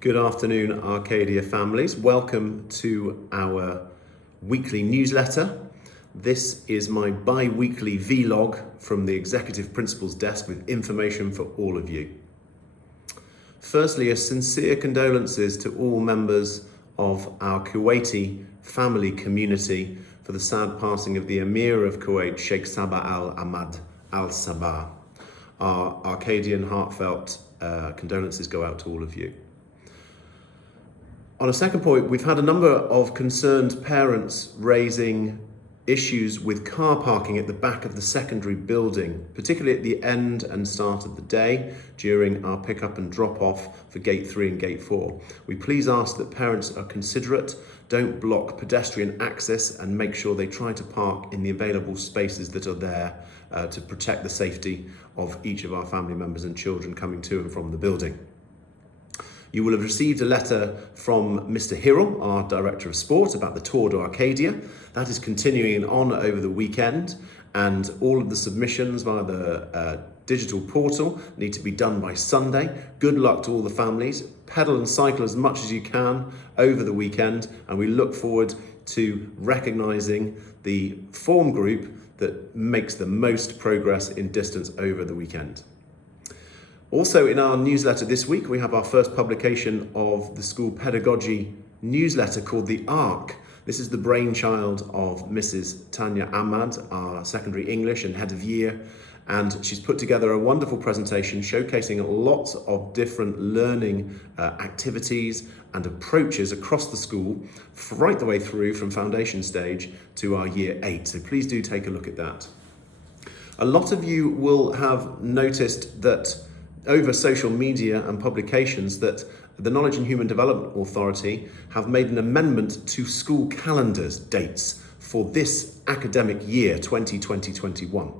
Good afternoon, Arcadia families. Welcome to our weekly newsletter. This is my bi-weekly vlog from the Executive Principal's desk with information for all of you. Firstly, a sincere condolences to all members of our Kuwaiti family community for the sad passing of the Emir of Kuwait, Sheikh Sabah al-Ahmad al-Sabah. Our Arcadian heartfelt condolences go out to all of you. On a second point, we've had a number of concerned parents raising issues with car parking at the back of the secondary building, particularly at the end and start of the day during our pick-up and drop-off for Gate 3 and Gate 4. We please ask that parents are considerate, don't block pedestrian access, and make sure they try to park in the available spaces that are there to protect the safety of each of our family members and children coming to and from the building. You will have received a letter from Mr. Hirrell, our Director of Sport, about the Tour de Arcadia. That is continuing on over the weekend, and all of the submissions via the digital portal need to be done by Sunday. Good luck to all the families. Pedal and cycle as much as you can over the weekend, and we look forward to recognising the form group that makes the most progress in distance over the weekend. Also in our newsletter this week, we have our first publication of the school pedagogy newsletter called The Arc. This is the brainchild of Mrs. Tanya Ahmad, our secondary English and head of year, and she's put together a wonderful presentation showcasing lots of different learning activities and approaches across the school, right the way through from foundation stage to our year 8. So please do take a look at that. A lot of you will have noticed that over social media and publications that the Knowledge and Human Development Authority have made an amendment to school calendars dates for this academic year, 2020-21.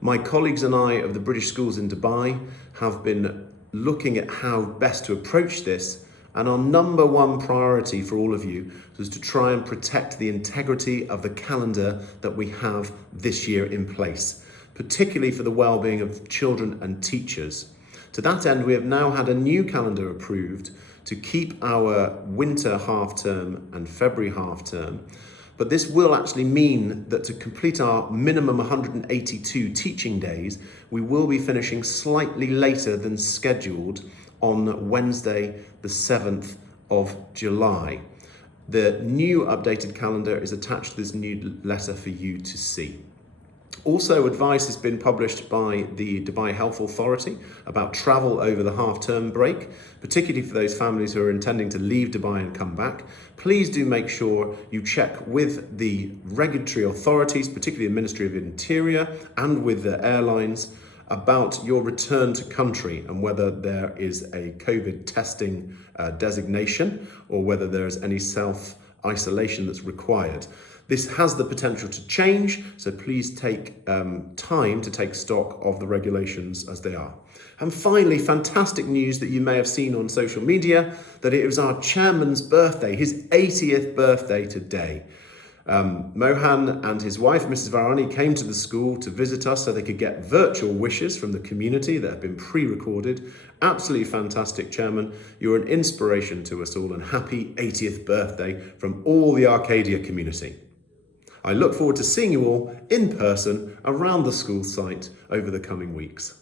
My colleagues and I of the British schools in Dubai have been looking at how best to approach this, and our number one priority for all of you was to try and protect the integrity of the calendar that we have this year in place, particularly for the well-being of children and teachers. To that end, we have now had a new calendar approved to keep our winter half-term and February half-term, but this will actually mean that to complete our minimum 182 teaching days, we will be finishing slightly later than scheduled on Wednesday, the 7th of July. The new updated calendar is attached to this new letter for you to see. Also, advice has been published by the Dubai Health Authority about travel over the half-term break, particularly for those families who are intending to leave Dubai and come back. Please do make sure you check with the regulatory authorities, particularly the Ministry of Interior, and with the airlines about your return to country and whether there is a COVID testing designation or whether there is any self-isolation that's required. This has the potential to change, so please take time to take stock of the regulations as they are. And finally, fantastic news that you may have seen on social media, that it was our chairman's birthday, his 80th birthday today. Mohan and his wife, Mrs. Varani, came to the school to visit us so they could get virtual wishes from the community that have been pre-recorded. Absolutely fantastic, Chairman. You're an inspiration to us all, and happy 80th birthday from all the Arcadia community. I look forward to seeing you all in person around the school site over the coming weeks.